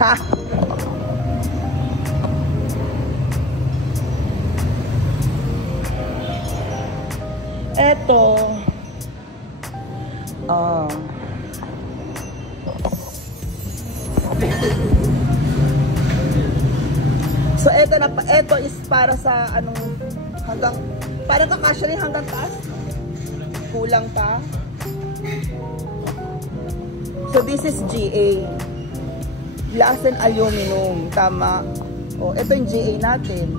Eto. So eto is para sa anong hanggang parang kakasya rin hanggang taas. Kulang pa. So this is GA. Glass and aluminum, tama. Oh, ito yung GA natin.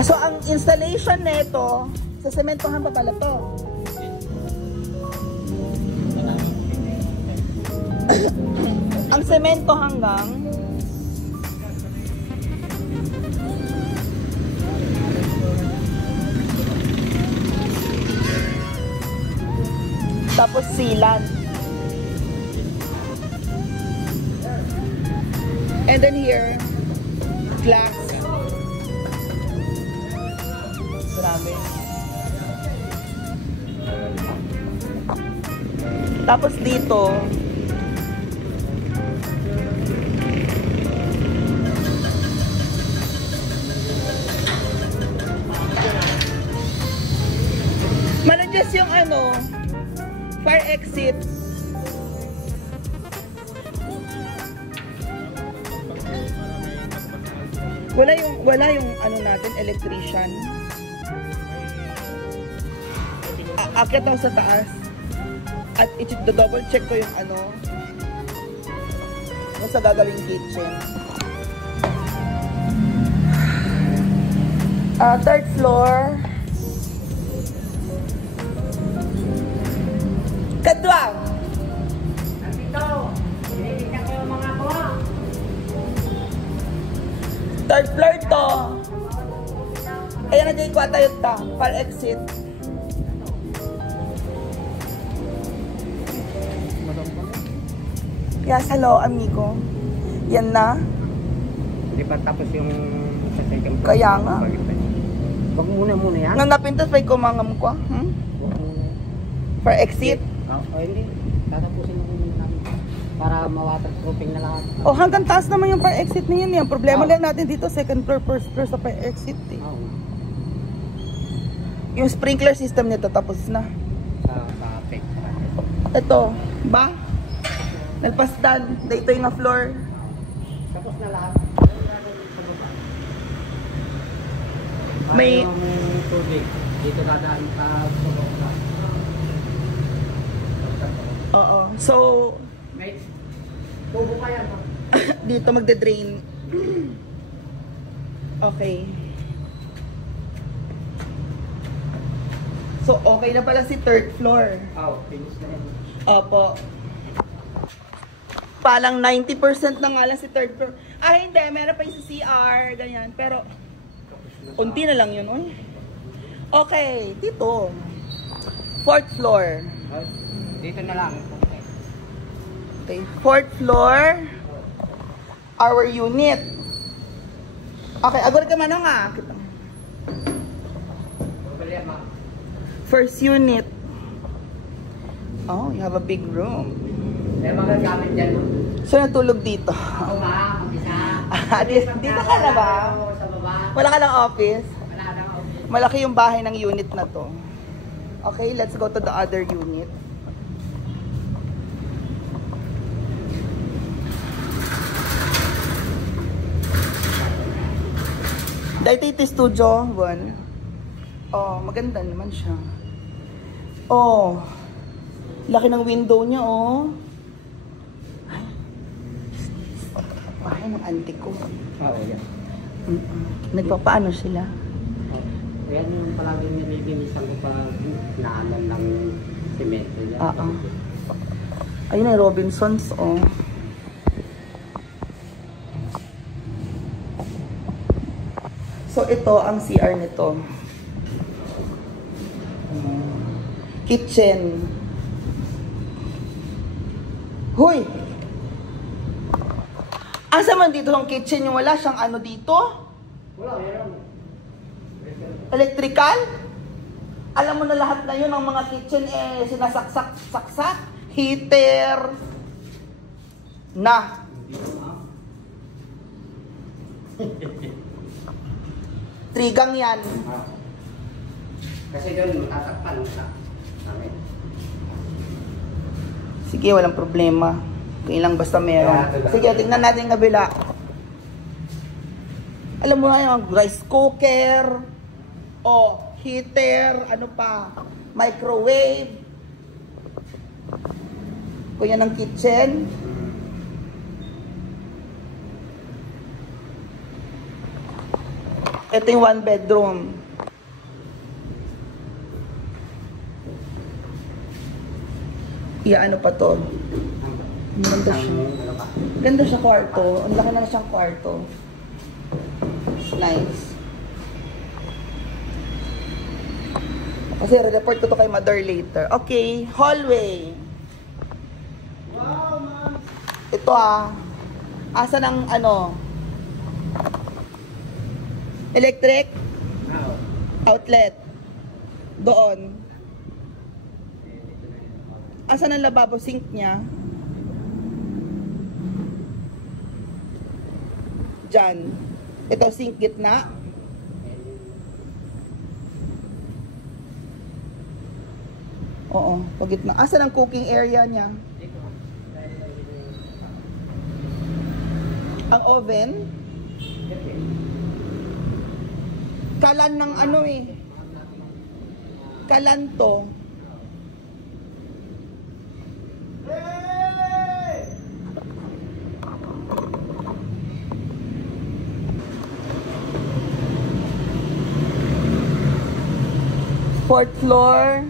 So ang installation nito sa sementohan pa pala to. Ang semento hanggang tapos sealant. And then here, glass. Grabe. Tapos dito, manadjust yung ano, fire exit. Wala yung ano natin, electrician. Akit ako sa taas. At i-double check ko yung ano, yung sa gagawing kitchen. Third floor. Kadwa! Nandito! Pinilisan ko yung mga kuha. Third floor to. Ayan na dyan ko tayo ta. Fire exit. Yes, hello amigo. Yan na. Hindi pa tapos yung sa second floor. Kaya nga. Wag muna yan. Nang napintas may kumangam ko. Hmm? Wag muna. Fire exit. Hindi. Tatapusin mo muna namin. Para ma-waterproofing na lahat. Oh, hanggang taas naman yung fire exit na yun. Yung problema lang natin dito, second floor, first floor sa fire exit. Eh. Yung sprinkler system nito tapos na. Sa fake. Ito, ba? Nagpasdan. Dito yung floor. Tapos na lahat. May yung tubig. Dito dadaan ka sa oo. So, may tubo pa yan. dito magde-drain. Okay. So, okay na pala si third floor. Finish na yan. Opo. Palang 90% na nga lang si third floor. Hindi. Meron pa yung sa CR. Ganyan. Pero, unti na lang yun. Okay. Dito. Fourth floor. Dito na lang. Okay. Fourth floor. Our unit. Okay. Agor ka man nga. First unit. Oh, you have a big room. May mga gamit dyan, no? So, natulog dito. Ako ba? Mag-isa. Dito ka na ba? Sa baba. Wala ka lang office? Wala na office. Malaki yung bahay ng unit na to. Okay, let's go to the other unit. Dito ito studio 1. Oh, maganda naman siya. Oh, laki ng window niya, oh. Bahay ng auntie ko. Yan. Nagpapaano sila? Yan yung palaging nililinisan ko pa naanan ng semento niya. Ayun ay Robinsons, oh. So, ito ang CR nito. Kitchen. Hoy! Asa man dito ang kitchen? Yung wala siyang ano dito? Wala, meron. Electrical? Alam mo na lahat ngayon ng mga kitchen sinasaksak-saksak, heater, na. Trigang yan. Kasi doon matatakpan sa namin. Sige, walang problema. Kailang basta meron. Sige, tingnan natin yung kabila. Alam mo na yung rice cooker, heater, ano pa, microwave. Kung yan ang kitchen. Ito yung 1 bedroom. Ano pa to? Ganda siya. Ganda siya kwarto. Ang laki na siyang kwarto. Nice. Kasi re-report ko to kay mother later. Okay, hallway. Wow, ma'am. Ito Asa ng electric? Outlet. Doon. Asan ang lababo sink niya? Diyan. Ito sink gitna. Oo, pag gitna. Asan ang cooking area niya? Ang oven? Kalan ng kalan to. Fourth floor,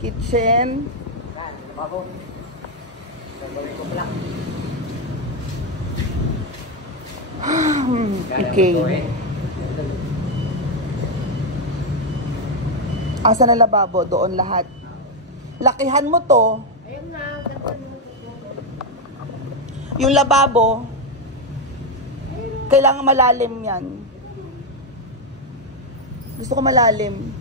kitchen. Okay. Asa na lababo? Doon lahat. Lakihan mo to. Yung lababo, kailangan malalim yan. Gusto ko malalim.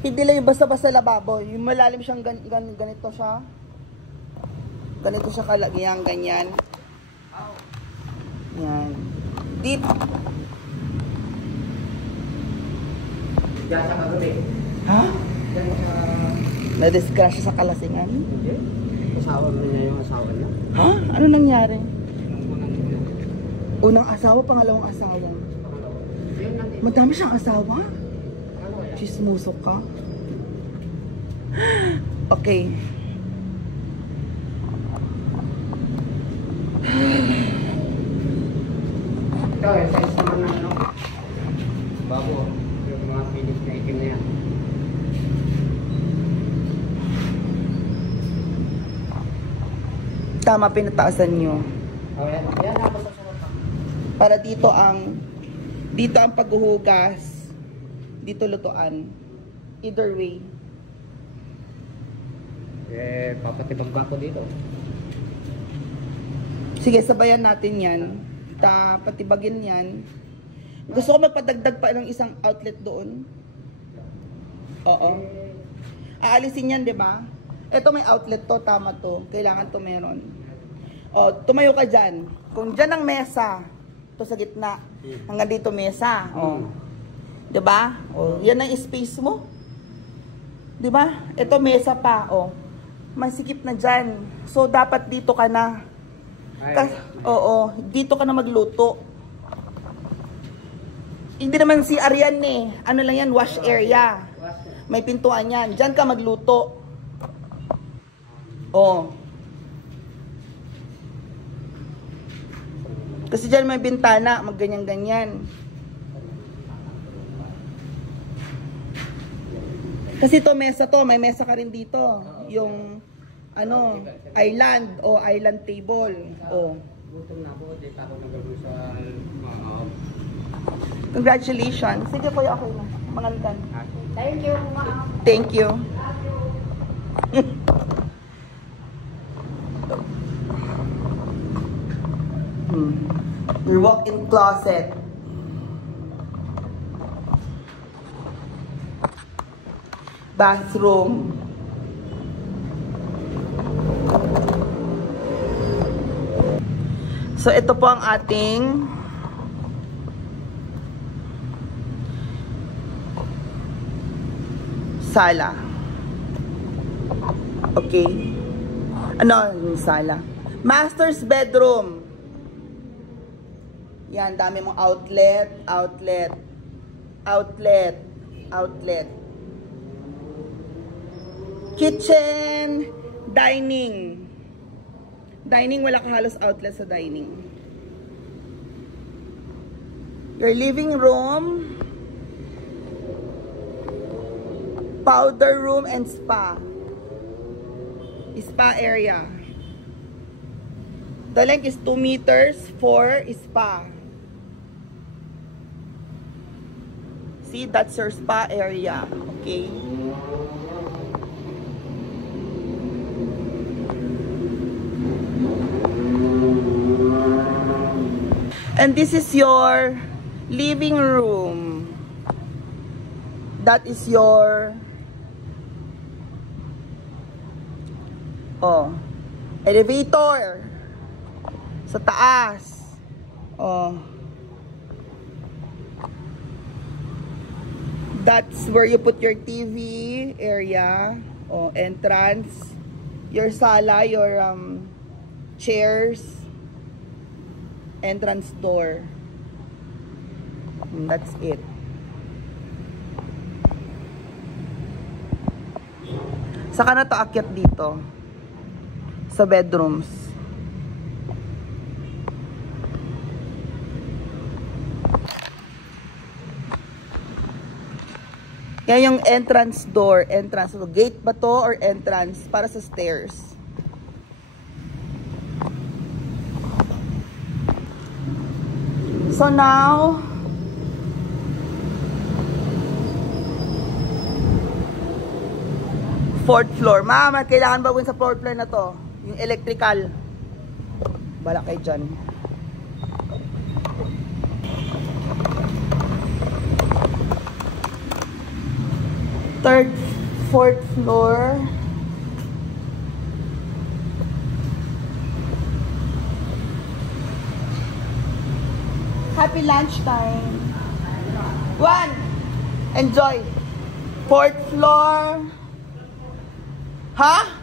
Hindi lang yung basta-basta lababo. Yung malalim siyang ganito siya. Ganito siya kalagyan, ganyan. Yan. Dito. Diyan sa kagabi. Ha? Diyan sa... Na-discrash sa kalasingan? Hindi. Asawa mo niya yung asawa niya. Ha? Ano nangyari? Unang asawa, pangalawang asawa. Madami siyang asawa? Chismoso ka? Okay. Ito, yung size naman ng bago. Yung mga finish na itim na yan. Tama, pinataasan nyo. Oh, yan. Yan, napasok sa kota. Para dito ang paghuhugas. Dito lutuan. Either way. Papatibag ako dito. Sige, sabayan natin yan. Patibagin yan. Gusto ko magpadagdag pa ng isang outlet doon. Oo. Aalisin yan, di ba? Ito may outlet to, tama to. Kailangan to meron. O, tumayo ka dyan. Kung dyan ang mesa, to sa gitna. Hanggang dito mesa. O. Di ba? O, yan ang space mo. Di ba? Ito mesa pa. O. Masikip na dyan. So, dapat dito ka na. Oo. Dito ka na magluto. Hindi naman si Arian eh. Ano lang yan? Wash area. May pintuan yan. Dyan ka magluto. O. Kasi dyan may bintana. Magganyan-ganyan. Kasi to mesa to, may mesa ka rin dito. Yung island o island table. O. Gutom na ako, dito ako nagagawin sa Congratulations. Sige kuya, okay na. Mangandan. Thank you, ma'am. Thank you. Your walk-in closet. bathroom. So, ito po ang ating sala. Okay. Ano yung sala? Master's bedroom. Yan, dami mong outlet, outlet, outlet, outlet. Kitchen, dining. Dining, wala ka halos outlet sa dining. Your living room, powder room and spa. Spa area. The length is 2 meters for spa. See, that's your spa area. Okay. And this is your living room. That is your elevator sa taas. That's where you put your TV area. Entrance. Your sala, your chairs. Entrance door. That's it. Saka na to akyat dito sa bedrooms. Yan yung entrance door. Entrance. So, gate ba to or entrance para sa stairs? So now, fourth floor. Mama, kailangan ba sa fourth floor na to? Yung electrical. Bala kayo dyan. Third, fourth floor. Happy lunchtime. One. Enjoy. Fourth floor. Ha?